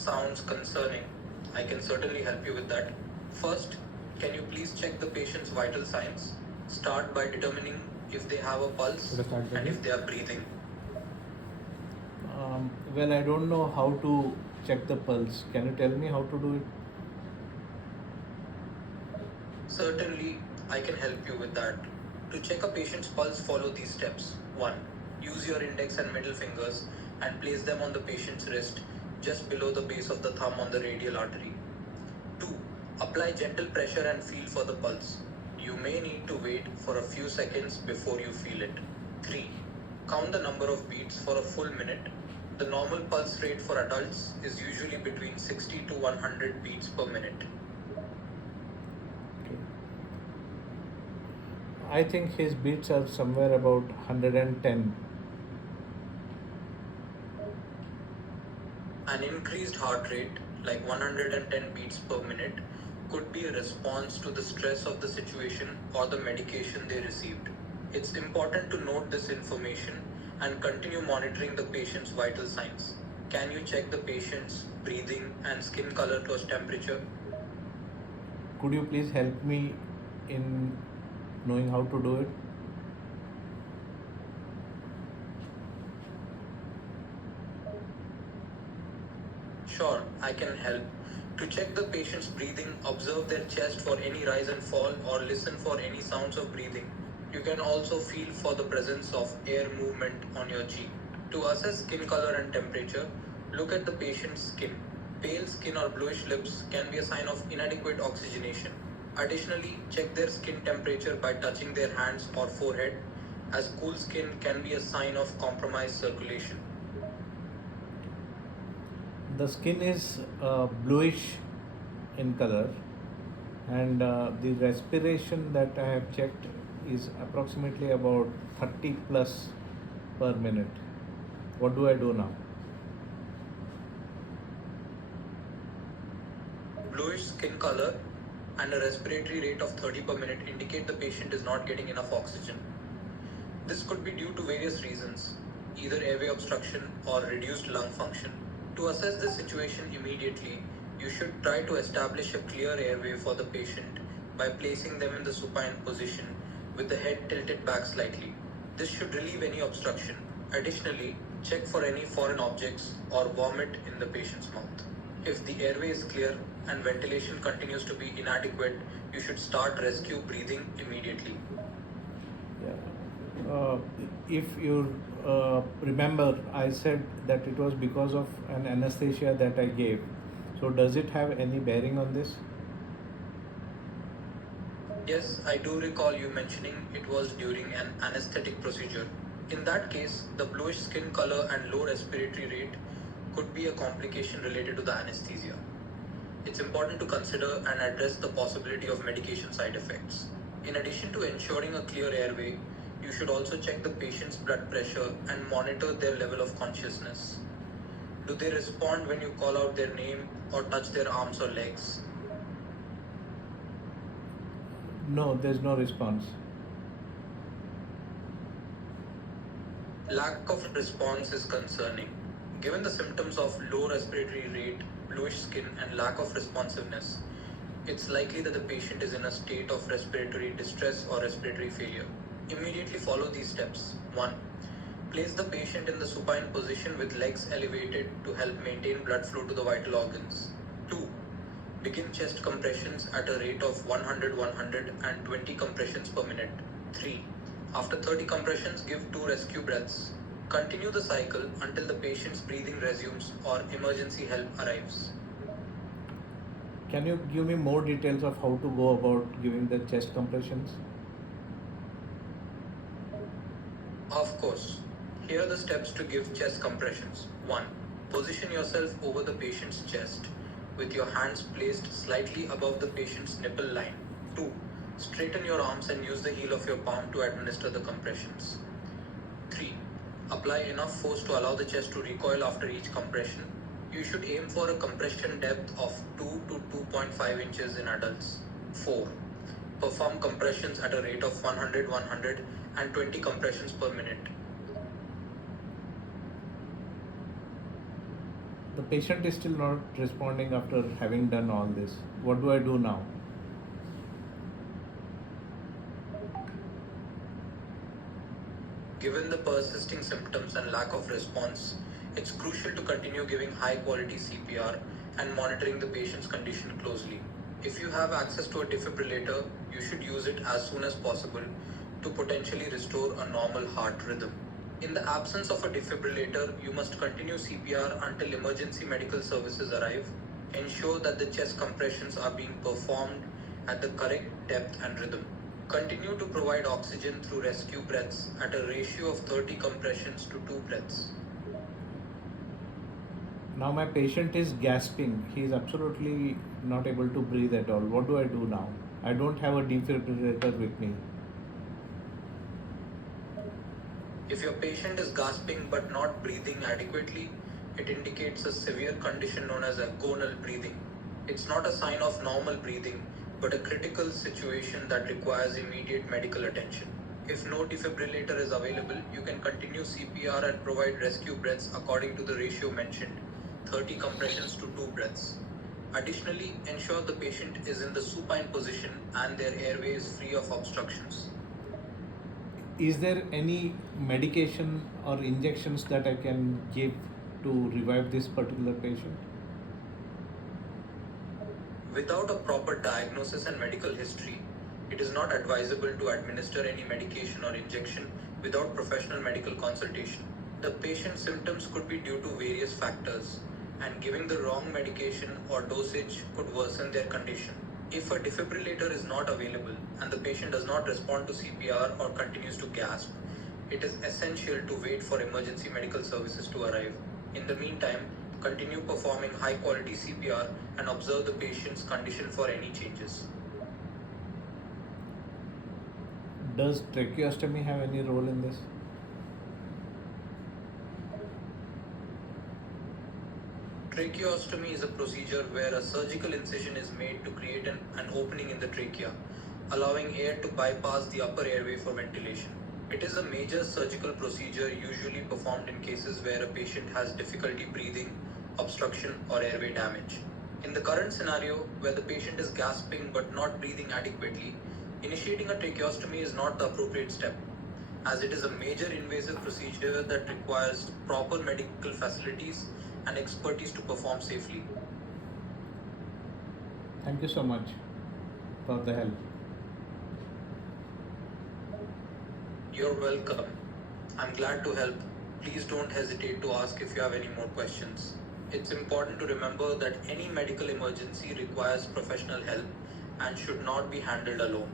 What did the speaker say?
sounds concerning, I can certainly help you with that. First, can you please check the patient's vital signs? Start by determining if they have a pulse Should I start and again? if they are breathing. Well, I don't know how to check the pulse. Can you tell me how to do it? Certainly, I can help you with that. To check a patient's pulse, follow these steps. 1. Use your index and middle fingers and place them on the patient's wrist, just below the base of the thumb on the radial artery. 2. Apply gentle pressure and feel for the pulse. You may need to wait for a few seconds before you feel it. 3. Count the number of beats for a full minute. The normal pulse rate for adults is usually between 60 to 100 beats per minute. Okay. I think his beats are somewhere about 110. An increased heart rate, like 110 beats per minute, could be a response to the stress of the situation or the medication they received. It's important to note this information and continue monitoring the patient's vital signs. Can you check the patient's breathing and skin color plus temperature? Could you please help me in knowing how to do it? Sure, I can help. To check the patient's breathing, observe their chest for any rise and fall or listen for any sounds of breathing. You can also feel for the presence of air movement on your cheek. To assess skin color and temperature, look at the patient's skin. Pale skin or bluish lips can be a sign of inadequate oxygenation. Additionally, check their skin temperature by touching their hands or forehead, as cool skin can be a sign of compromised circulation. The skin is bluish in color, and the respiration that I have checked is approximately about 30 plus per minute. What do I do now? Bluish skin color and a respiratory rate of 30 per minute indicate the patient is not getting enough oxygen. This could be due to various reasons, either airway obstruction or reduced lung function. To assess this situation immediately, you should try to establish a clear airway for the patient by placing them in the supine position with the head tilted back slightly. This should relieve any obstruction. Additionally, check for any foreign objects or vomit in the patient's mouth. If the airway is clear and ventilation continues to be inadequate, you should start rescue breathing immediately. Yeah. If you remember, I said that it was because of an anesthesia that I gave. So, does it have any bearing on this? Yes, I do recall you mentioning it was during an anesthetic procedure. In that case, the bluish skin color and low respiratory rate could be a complication related to the anesthesia. It's important to consider and address the possibility of medication side effects. In addition to ensuring a clear airway, you should also check the patient's blood pressure and monitor their level of consciousness. Do they respond when you call out their name or touch their arms or legs? No, there's no response. Lack of response is concerning. Given the symptoms of low respiratory rate, bluish skin, and lack of responsiveness, it's likely that the patient is in a state of respiratory distress or respiratory failure. Immediately follow these steps. 1. Place the patient in the supine position with legs elevated to help maintain blood flow to the vital organs. 2. Begin chest compressions at a rate of 100 and 20 compressions per minute. 3. After 30 compressions, give 2 rescue breaths. Continue the cycle until the patient's breathing resumes or emergency help arrives. Can you give me more details of how to go about giving the chest compressions? Of course, here are the steps to give chest compressions. 1. Position yourself over the patient's chest with your hands placed slightly above the patient's nipple line. 2. Straighten your arms and use the heel of your palm to administer the compressions. 3. Apply enough force to allow the chest to recoil after each compression. You should aim for a compression depth of 2 to 2.5 inches in adults. 4. Perform compressions at a rate of 100 and 20 compressions per minute. The patient is still not responding after having done all this. What do I do now? Given the persisting symptoms and lack of response, it's crucial to continue giving high quality CPR and monitoring the patient's condition closely. If you have access to a defibrillator, you should use it as soon as possible to potentially restore a normal heart rhythm. In the absence of a defibrillator, you must continue CPR until emergency medical services arrive. Ensure that the chest compressions are being performed at the correct depth and rhythm. Continue to provide oxygen through rescue breaths at a ratio of 30 compressions to 2 breaths. Now my patient is gasping. He is absolutely not able to breathe at all. What do I do now? I don't have a defibrillator with me. If your patient is gasping but not breathing adequately, it indicates a severe condition known as agonal breathing. It's not a sign of normal breathing, but a critical situation that requires immediate medical attention. If no defibrillator is available, you can continue CPR and provide rescue breaths according to the ratio mentioned, 30 compressions to 2 breaths. Additionally, ensure the patient is in the supine position and their airway is free of obstructions. Is there any medication or injections that I can give to revive this particular patient? Without a proper diagnosis and medical history, it is not advisable to administer any medication or injection without professional medical consultation. The patient's symptoms could be due to various factors, and giving the wrong medication or dosage could worsen their condition. If a defibrillator is not available and the patient does not respond to CPR or continues to gasp, it is essential to wait for emergency medical services to arrive. In the meantime, continue performing high quality CPR and observe the patient's condition for any changes. Does tracheostomy have any role in this? Tracheostomy is a procedure where a surgical incision is made to create an opening in the trachea, allowing air to bypass the upper airway for ventilation. It is a major surgical procedure usually performed in cases where a patient has difficulty breathing, obstruction, or airway damage. In the current scenario, where the patient is gasping but not breathing adequately, initiating a tracheostomy is not the appropriate step, as it is a major invasive procedure that requires proper medical facilities and expertise to perform safely. Thank you so much for the help. You're welcome. I'm glad to help. Please don't hesitate to ask if you have any more questions. It's important to remember that any medical emergency requires professional help and should not be handled alone.